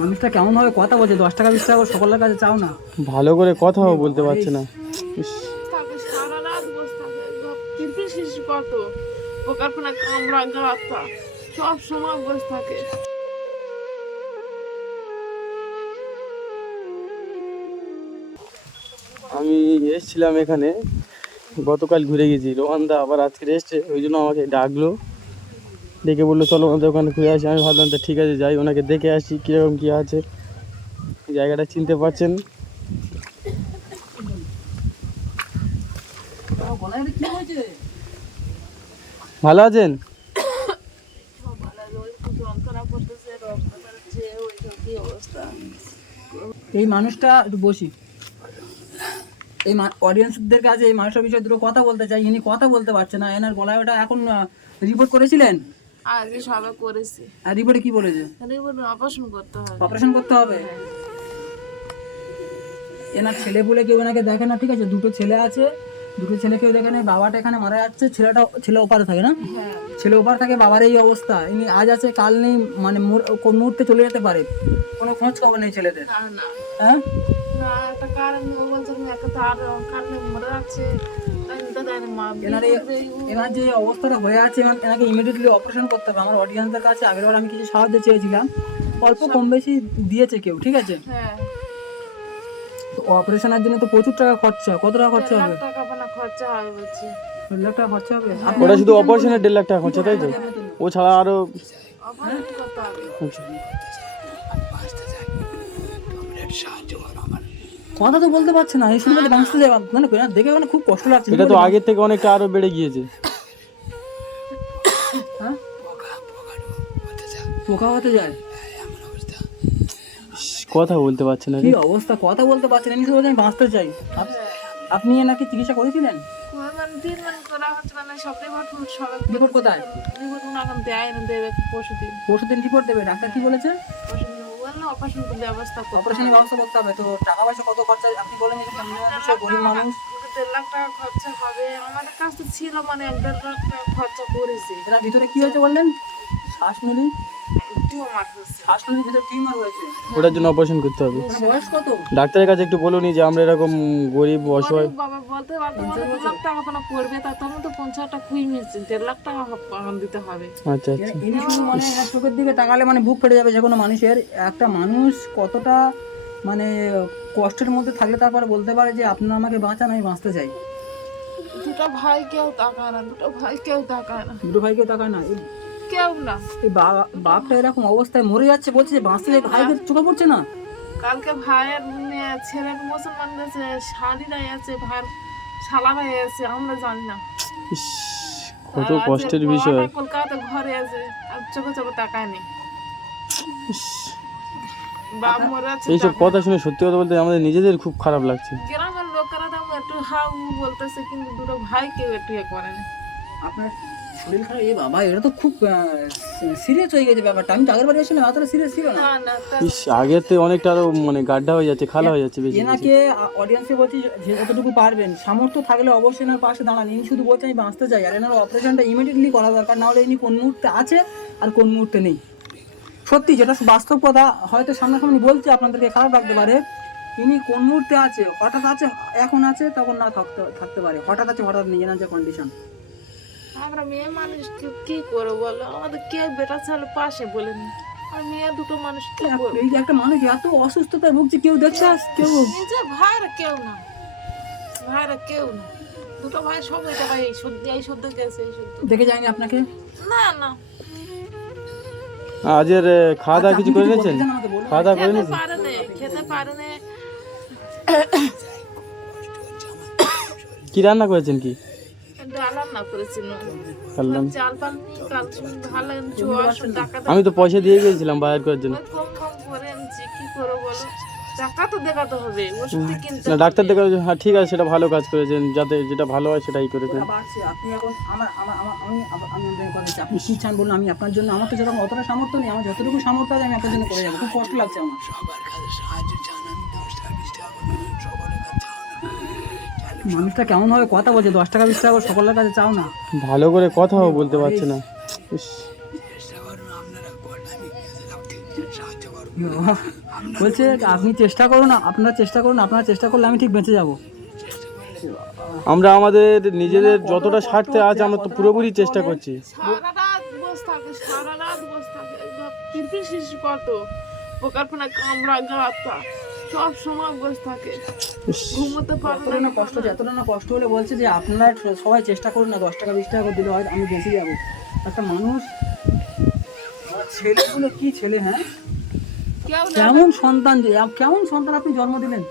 মানুষটা কেমন ভাবে কথা বলছে, 10 টাকা 20 টাকা করে সকলের কাছে চাও না। ভালো করে কথাও বলতে পারছে না। তাকে সারা রাত বসে থাকে, কিন্তু শিশু কত পোকার ফোনা কামড়া গাছা সব সময় বসে থাকে। আমি এসেছিলাম এখানে, গতকাল ঘুরে গেছি, রোহানদা আবার আজকে এসছে, ওই জন্য আমাকে ডাকলো, ডেকে বললো চলো আমাদের ওখানে ঘুরে আসি। আমি ভাবলাম তো ঠিক আছে যাই, ওনাকে দেখে আসি কীরকম কী আছে। জায়গাটা চিনতে পারছেন? ভালো আছেন? এই মানুষটা একটু বসি, এই অডিয়েন্সদের কাছে এই মানুষটার বিষয়ে দুটো কথা বলতে চাই। ইনি কথা বলতে পারছে না, এনার গলায় ওটা এখন রিপোর্ট করেছিলেন? আগে সবে করেছি। আর রিপোর্টে কি বলেছে? রিপোর্ট অপারেশন করতে হবে। অপারেশন করতে হবে। এনার ছেলে বলে কেউ এনাকে দেখে না, ঠিক আছে? দুটো ছেলে আছে, দুটো ছেলে কেউ দেখে না। বাবাটা এখানে মারা যাচ্ছে, ছেলে ওপারে থাকে না? ছেলে ওপারে থাকে, বাবার এই অবস্থা। ইনি আজ আছে কাল নেই, মানে কোন মুহূর্তে চলে যেতে পারে, কোনো খোঁজ খবর নেই ছেলেদের। হ্যাঁ না, একটা কারণ ও বলছে একটা তার কারণে মরে যাচ্ছে। এনার যে অবস্থাটা হয়ে আছে, এনাকে ইমিডিয়েটলি অপারেশন করতে হবে। আমার অডিয়েন্সদের কাছে আগেরবার আমি কিছু সাহায্য চেয়েছিলাম, অল্প কম বেশি দিয়েছে কেউ, ঠিক আছে? হ্যাঁ, অপারেশনের জন্য তো প্রচুর টাকা খরচা। কত টাকা খরচা হবে? টাকা পানা খরচা হবে বলছি। 1 লাখ টাকা খরচা হবে। ওটা শুধু অপারেশনের 1.5 লাখ টাকা খরচা, তাই তো? ও ছাড়া আরও অপারেশন করতে হবে। কথা তো বলতে পারছে না, এই শুনে বলতে বাঁচতে যায়, মানে দেখে মানে খুব কষ্ট লাগছে। এটা তো আগের থেকে অনেকটা আরও বেড়ে গিয়েছে। হ্যাঁ, পোকা হতে যায়, কথা বলতে পারছে না। কি অবস্থা, কথা বলতে পারছে না। নিশ্চয়ই আমি বাঁচতে চাই। আপনি এনাকে চিকিৎসা করেছিলেন? মানে 3 মান করা হচ্ছে, মানে সব রিপোর্ট কোথায়? রিপোর্ট এখন দেয় না, দেবে পরশুদিন রিপোর্ট দেবে। ডাক্তার কি বলেছে? অপারেশন করতে ব্যবস্থা করতে অপারেশনের ব্যবস্থা করতে হবে। তো টাকা পয়সা কত খরচা আপনি বলেন? গরিব মানুষ, 1.5 লাখ টাকা খরচা হবে। আমাদের কাছে ছিল মানে 1.5 লাখ টাকা খরচা করেছি। এটার ভিতরে কি হয়েছে বললেন? শ্বাসনলী, টিউমার হচ্ছে। শ্বাসনলীর ভিতরে টিউমার হয়েছে। ওটার জন্য অপারেশন করতে হবে। বয়স কত? ডাক্তারের কাছে একটু বলুন যে আমরা এরকম গরিব অসহায়। বাবা বলতে পারতো 2 লাখ টাকা পানা পড়বে, তা তখন তো 50টা খুই মিলছে, 1.5 লাখ টাকা দিতে হবে। আচ্ছা আচ্ছা। ইনি শুধু মানে এনার চোখের দিকে তাকালে মানে বুক ফেটে যাবে যে কোনো মানুষের। একটা মানুষ কতটা মানে কষ্টের মধ্যে থাকলে তারপরে বলতে পারে যে আপনারা আমাকে বাঁচান, আমি বাঁচতে চাই। দুটো ভাই কেউ তাকায় না, দুটো ভাই কেউ তাকায় না, দুটো ভাইকে তাকায় না, কেউ না। এই বাপটা এরকম অবস্থায় মরে যাচ্ছে, বলছে যে বাঁচতে চাই, ভাইকে চোখে পড়ছে না। কালকে ভাইয়ের ছেলের মুসলমান গেছে, শালিরাই আছে, ভাইয়ের শালা ভাই আছে, আমরা জানি না। কত কষ্টের বিষয়। কলকাতা ঘরে আছে, আর চোখে চোখে তাকায় নেই। বাপ মরে আছে। এইসব কথা শুনে সত্যি কথা বলতে আমাদের নিজেদের খুব খারাপ লাগছে। গ্রামের লোকেরা তো একটু হাউ বলতেছে, কিন্তু দুটো ভাই কেউ একটু করে না। আপনার শরীর খারাপ? এ বাবা, এটা তো খুব সিরিয়াস হয়ে গেছে ব্যাপারটা। আমি তো আগের বারে এসেছিলাম, এতটা সিরিয়াস ছিল না। আগের থেকে অনেকটা আরো মানে গাড্ডা হয়ে যাচ্ছে, খালা হয়ে যাচ্ছে বেশি। এনাকে অডিয়েন্সে বলছি যে যতটুকু পারবেন, সামর্থ্য থাকলে অবশ্যই এনার পাশে দাঁড়ান। ইনি শুধু বলছেন আমি বাঁচতে চাই, আর এনার অপারেশনটা ইমিডিয়েটলি করা দরকার, না হলে ইনি কোন মুহূর্তে আছে আর কোন মুহূর্তে নেই। সত্যি যেটা বাস্তব কথা, হয়তো সামনাসামনি বলছে আপনাদেরকে খারাপ লাগতে পারে, ইনি কোন মুহূর্তে আছে, হঠাৎ আছে, এখন আছে, তখন না থাকতে পারে, হঠাৎ আছে হঠাৎ নেই, এনার যে কন্ডিশন। আমরা মেয়ে মানুষ কি করে বলো, আমাদের কেউ বেটা ছেলে পাশে বলেনি, আর মেয়ে দুটো মানুষ কি করবে? এই যে একটা মানুষ এত অসুস্থতায় ভুগছে, কেউ দেখছে? কেউ নিজে ভাইরা কেউ না, ভাইরা কেউ না। দুটো ভাই সব এটা ভাই এই সদ্য গেছে, এই সদ্য দেখে যায়নি আপনাকে? না না। আজের খাওয়া দাওয়া কিছু করে নিয়েছেন? খাওয়া দাওয়া করে নিয়েছেন? খেতে পারে না। কি রান্না করেছেন? কি ডাল রান্না করেছিল, চাল পাল কাল ভালো। আমি তো পয়সা দিয়ে গিয়েছিলাম বাইর করার জন্য। কম কম করে আনছি, কি করবো বলো, টাকা তো দেখাতে হবে, ওষুধ কিনতে না ডাক্তার দেখা। হ্যাঁ ঠিক আছে, সেটা ভালো কাজ করেছেন, যাতে যেটা ভালো হয় সেটাই করেছেন। আপনি এখন আপনি কি চান বলুন? আমি আপনার জন্য, আমার তো যেরকম অতটা সামর্থ্য নেই, আমার যতটুকু সামর্থ্য আছে আমি আপনার জন্য করে যাবো। খুব কষ্ট লাগছে আমার। মানুষটা কেমন ভাবে কথা বলছে, 10 টাকা 20 টাকা করে সকলের কাছে চাও না। ভালো করে কথাও বলতে পারছে না। ইস, বাবা, বলছে আপনি চেষ্টা করুন, আপনারা চেষ্টা করুন, আপনারা চেষ্টা করলে আমি ঠিক বেঁচে যাবো। আমরা আমাদের নিজেদের যতটা স্বার্থে আছে আমরা তো পুরোপুরি চেষ্টা করছি। সারা রাত বসে থাকে, সারা রাত বসে থাকে, তিরপিল শিশি কত, পোকারখানা কামড়া গাতা, সব সময় বসে থাকে, ইস, ঘুমোতে পারে এতটা না কষ্ট, এতটা না কষ্ট হলে বলছে যে আপনারা সবাই চেষ্টা করুন না, 10 টাকা 20 টাকা করে দিলে হয় আমি বেঁচে যাবো। একটা মানুষ, আমার ছেলেগুলো কি ছেলে, হ্যাঁ কেউ না। কেমন সন্তান, যে কেমন সন্তান আপনি জন্ম দিলেন।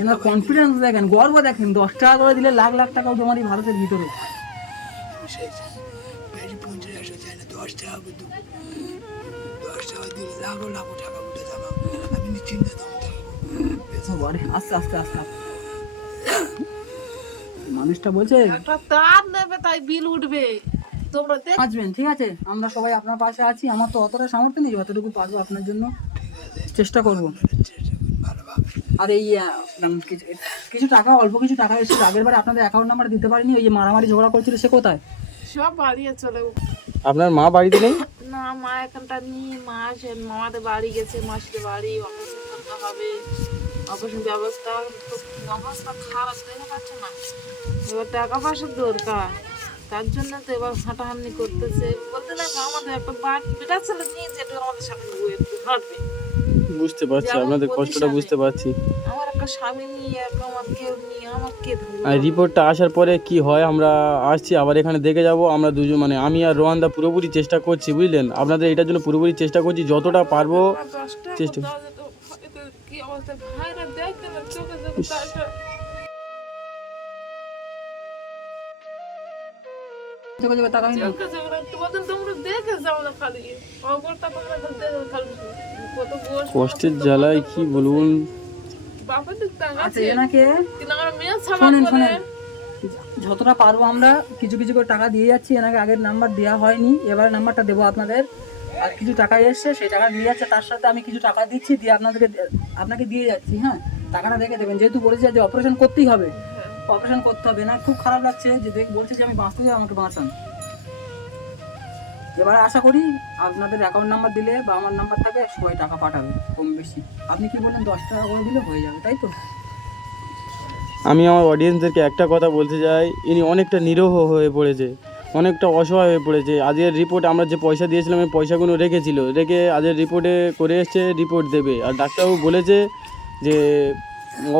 এনার কনফিডেন্স দেখেন, গর্ব দেখেন, 10 টাকা করে দিলে লাখ লাখ টাকা উঠে আমার এই ভারতের ভিতরে। বাবারে, আস্তে আস্তে আস্তে আস্তে। মানুষটা বলছে একটা তার নেবে তাই বিল উঠবে, তোমরা দেখ। আসবেন, ঠিক আছে, আমরা সবাই আপনার পাশে আছি। আমার তো অতটা সামর্থ্য নেই, যতটুকু পারবো আপনার জন্য চেষ্টা করব। আর এই কিছু টাকা, অল্প কিছু টাকা এসেছিল আগের বারে, আপনাদের অ্যাকাউন্ট নাম্বার দিতে পারিনি, ওই যে মারামারি ঝগড়া করছিল, সে কোথায়? সব বাড়িয়ে চলে। আপনার মা বাড়িতে নেই? না, মা এখানটা নিয়ে মা আসে, মামাদের বাড়ি গেছে, মাসির বাড়ি, অপারেশন করতে হবে, অপারেশন ব্যবস্থা তো অবস্থা খারাপ, দেখতে পাচ্ছে না, এবার টাকা পয়সার দরকার, তার জন্য তো এবার হাঁটাহাঁটি করতেছে। বলতে লাগবে আমাদের একটা বেটা ছেলে নিয়ে যেটা আমাদের সাথে একটু হাঁটবে, বুঝতে পারছি, আপনাদের কষ্টটা বুঝতে পারছি। আমার একটা স্বামী নিয়ে, একটা আমার কেউ নিয়ে, আমার কে ধরবে? আর রিপোর্টটা আসার পরে কি হয় আমরা আসছি, আবার এখানে দেখে যাব। আমরা দুজন মানে আমি আর রোহানদা পুরোপুরি চেষ্টা করছি, বুঝলেন, আপনাদের এটার জন্য পুরোপুরি চেষ্টা করছি, যতটা পারবো চেষ্টা। কি অবস্থা ভাইরা দেখতে না, চোখে চোখে তাকে চোখে চোখে তাকাই না। চোখে চোখে রাখতে বলতেন, তোমরা দেখে যাও না খালি, অবস্থা তোমরা দেখে খালি কত গোষ্ঠ কষ্টের জ্বালায় কি বলুন। বাপের দিক আচ্ছা, তাকাচ্ছে, এনাকে কিন্তু আমার মেয়ে ছাড়া শোনেন করে শোনেন, যতটা পারবো আমরা কিছু কিছু করে টাকা দিয়ে যাচ্ছি। এনাকে আগের নাম্বার দেওয়া হয়নি, এবারে নাম্বারটা দেবো আপনাদের। আর কিছু টাকা এসছে, সেই টাকা দিয়ে যাচ্ছে, তার সাথে আমি কিছু টাকা দিচ্ছি, দিয়ে আপনাকে দিয়ে যাচ্ছি। হ্যাঁ, টাকাটা দেখে দেবেন, যেহেতু বলেছে যে অপারেশন করতেই হবে, অপারেশন করতে হবে না। খুব খারাপ লাগছে যে বলছে যে আমি বাঁচতে যাই, আমাকে বাঁচান। এবারে আশা করি আপনাদের অ্যাকাউন্ট নাম্বার দিলে বা আমার নাম্বার থাকে, সবাই টাকা পাঠাবে কম বেশি। আপনি কি বলেন, 10 টাকা করে দিলে হয়ে যাবে, তাই তো? আমি আমার অডিয়েন্সদেরকে একটা কথা বলতে চাই, ইনি অনেকটা নিরহ হয়ে পড়েছে, অনেকটা অসহায় হয়ে পড়েছে। আজকের রিপোর্ট আমরা যে পয়সা দিয়েছিলাম, এই পয়সাগুলো রেখে আজকের রিপোর্টে করে এসছে, রিপোর্ট দেবে। আর ডাক্তারবাবু বলেছে যে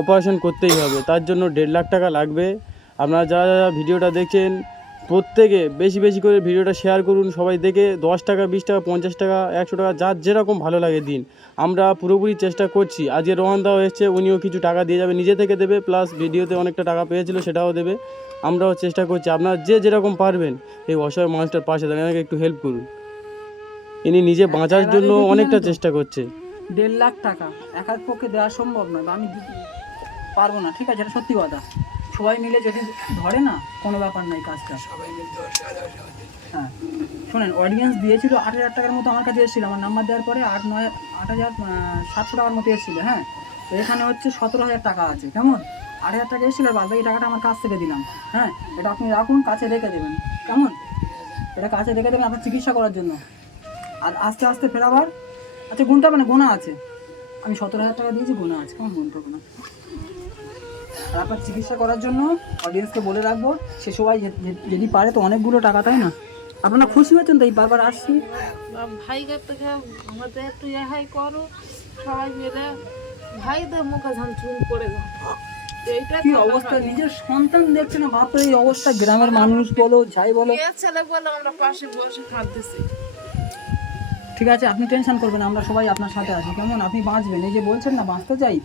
অপারেশন করতেই হবে, তার জন্য 1.5 লাখ টাকা লাগবে। আপনারা যারা যারা ভিডিওটা দেখছেন প্রত্যেকে বেশি বেশি করে ভিডিওটা শেয়ার করুন, সবাই দেখে 10 টাকা 20 টাকা 50 টাকা 100 টাকা যার যেরকম ভালো লাগে দিন। আমরা পুরোপুরি চেষ্টা করছি। আজকে রোহানদাও এসছে, উনিও কিছু টাকা দিয়ে যাবে, নিজে থেকে দেবে, প্লাস ভিডিওতে অনেকটা টাকা পেয়েছিল সেটাও দেবে। আমরাও চেষ্টা করছি, আপনারা যে যেরকম পারবেন এই অসহায় মানুষটার পাশে দাঁড়িয়ে আমাকে একটু হেল্প করুন। ইনি নিজে বাঁচার জন্য অনেকটা চেষ্টা করছে। 1.5 লাখ টাকা একার পক্ষে দেওয়া সম্ভব নয়, বা আমি পারবো না, ঠিক আছে, এটা সত্যি কথা। সবাই মিলে যদি ধরে না, কোনো ব্যাপার নাই কাজটা। হ্যাঁ, শোনেন, অডিয়েন্স দিয়েছিল 8,000 টাকার মতো আমার কাছে এসেছিলো। আমার নাম্বার দেওয়ার পরে 8,700 টাকার মতো এসেছিলো। হ্যাঁ, তো এখানে হচ্ছে 17,000 টাকা আছে, কেমন? 8,000 টাকা এসেছিলো, আর বাদ বাকি টাকাটা আমার কাছ থেকে দিলাম। হ্যাঁ, এটা আপনি রাখুন, কাছে রেখে দেবেন, কেমন? এটা কাছে রেখে দেবেন আপনার চিকিৎসা করার জন্য। আর আস্তে আস্তে ফেরাবার, আচ্ছা গুনতে হবে না, গোনা আছে, আমি 17,000 টাকা দিয়েছি, গোনা আছে, কেমন? গুনতে হবে না। আর আপনার চিকিৎসা করার জন্য অডিয়েন্সকে বলে রাখবো, সে সবাই যদি পারে তো অনেকগুলো টাকা, তাই না? আপনারা খুশি হয়েছেন তাই বারবার আসছি। ভাইদের থেকে আমাদের একটু রেহাই করো, সবাই মিলে ভাইদের মুখে ধান চুন করে দাও। এইটা কি অবস্থা, নিজের সন্তান দেখছে না, বাপরে এই অবস্থা। গ্রামের মানুষ বলো, যাই বলো, মেয়ে ছেলে বলে আমরা পাশে বসে খাদ্যছি। ঠিক আছে, আপনি টেনশন করবেন, আমরা সবাই আপনার সাথে আছি, কেমন? আপনি বাঁচবেন, এই যে বলছেন না বাঁচতে চাই,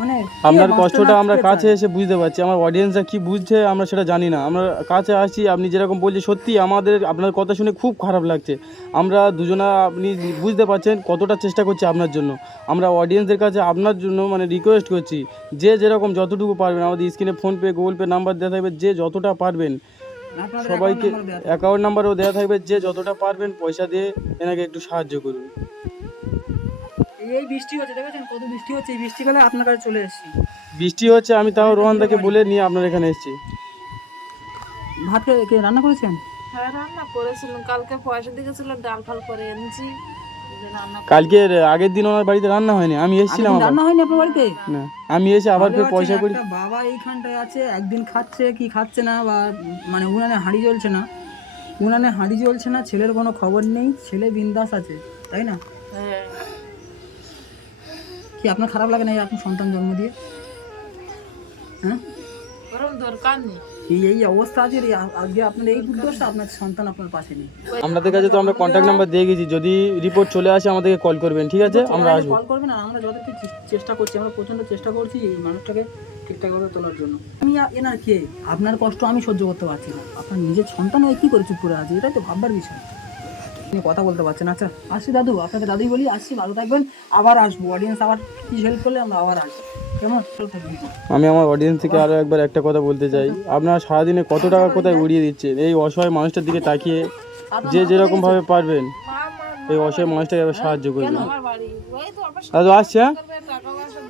মানে আপনার কষ্টটা আমরা কাছে এসে বুঝতে পারছি। আমার অডিয়েন্সরা কি বুঝছে আমরা সেটা জানি না, আমরা কাছে আসছি। আপনি যেরকম বলছেন সত্যি আমাদের আপনার কথা শুনে খুব খারাপ লাগছে। আমরা দুজনা, আপনি বুঝতে পারছেন কতটা চেষ্টা করছি আপনার জন্য। আমরা অডিয়েন্সদের কাছে আপনার জন্য মানে রিকোয়েস্ট করছি, যে যেরকম যতটুকু পারবেন, আমাদের স্ক্রিনে ফোনপে গুগল পে নাম্বার দেওয়া থাকবে, যে যতটা পারবেন সবাইকে অ্যাকাউন্ট নাম্বারও দেওয়া থাকবে, যে যতটা পারবেন পয়সা দিয়ে এনাকে একটু সাহায্য করুন। এই বৃষ্টি হচ্ছে, দেখেছেন কত বৃষ্টি হচ্ছে, এই বৃষ্টিকালে আপনার কাছে চলে এসেছি। বৃষ্টি হচ্ছে, আমি তাও রোহানদাকে বলে নিয়ে আপনার এখানে এসেছি। ভাত কে রান্না করেছেন? হ্যাঁ রান্না করেছিলাম, কালকে পয়সা দিয়েছিল, ডাল ফাল করে এনেছি, এই যে রান্না কালকের আগের দিন ওনার বাড়িতে রান্না হয়নি, আমি এসেছিলাম আগের দিন আবার। রান্না হয়নি আপনার বাড়িতে? না, আমি এসে আবার ফের ভালো পয়সা আছে, করি। একটা বাবা এইখানটায় আছে, একদিন খাচ্ছে কি খাচ্ছে না, বা মানে উনানে হাঁড়ি জ্বলছে না, উনানে হাঁড়ি জ্বলছে না, ছেলের কোনো খবর নেই, ছেলে বিন্দাস আছে, তাই না? হ্যাঁ। কি আপনার খারাপ লাগে না এই আপনি সন্তান জন্ম দিয়ে? হ্যাঁ, ওরকম দরকার নেই। এই অবস্থা আছে, আজকে আপনার এই দুর্দশা, আপনার সন্তান আপনার পাশে নেই। আপনাদের কাছে তো আমরা কন্ট্যাক্ট নাম্বার দিয়ে গেছি, যদি রিপোর্ট চলে আসে আমাদেরকে কল করবেন, ঠিক আছে? আমরা আসবো। কল করবেন, আর আমরা যতটা চেষ্টা করছি, আমরা প্রচন্ড চেষ্টা করছি এই মানুষটাকে ঠিকঠাকভাবে তোলার জন্য। আমি এনার কে, আপনার কষ্ট আমি সহ্য করতে পারছি না, আপনার নিজের সন্তান হয়ে কী করে চুপ করে আছে, এটাই তো ভাববার বিষয়। আপনি কথা বলতে পারছেন। আচ্ছা আসছি দাদু, আপনাকে দাদুই বলি, আসছি, ভালো থাকবেন, আবার আসবো, অডিয়েন্স আবার কিছু হেল্প করলে আমরা আবার আসবো, কেমন? ভালো থাকবেন। আমি আমার অডিয়েন্স থেকে আরও একবার একটা কথা বলতে চাই, আপনারা সারাদিনে কত টাকা কোথায় উড়িয়ে দিচ্ছেন এই অসহায় মানুষটার দিকে তাকিয়ে। যে যেরকমভাবে পারবেন মা এই অসহায় মানুষটাকে একবার সাহায্য করবেন। আমার বাড়ি ওই তো অবশ্য দাদু আসছে, হ্যাঁ? টাকা পয়সা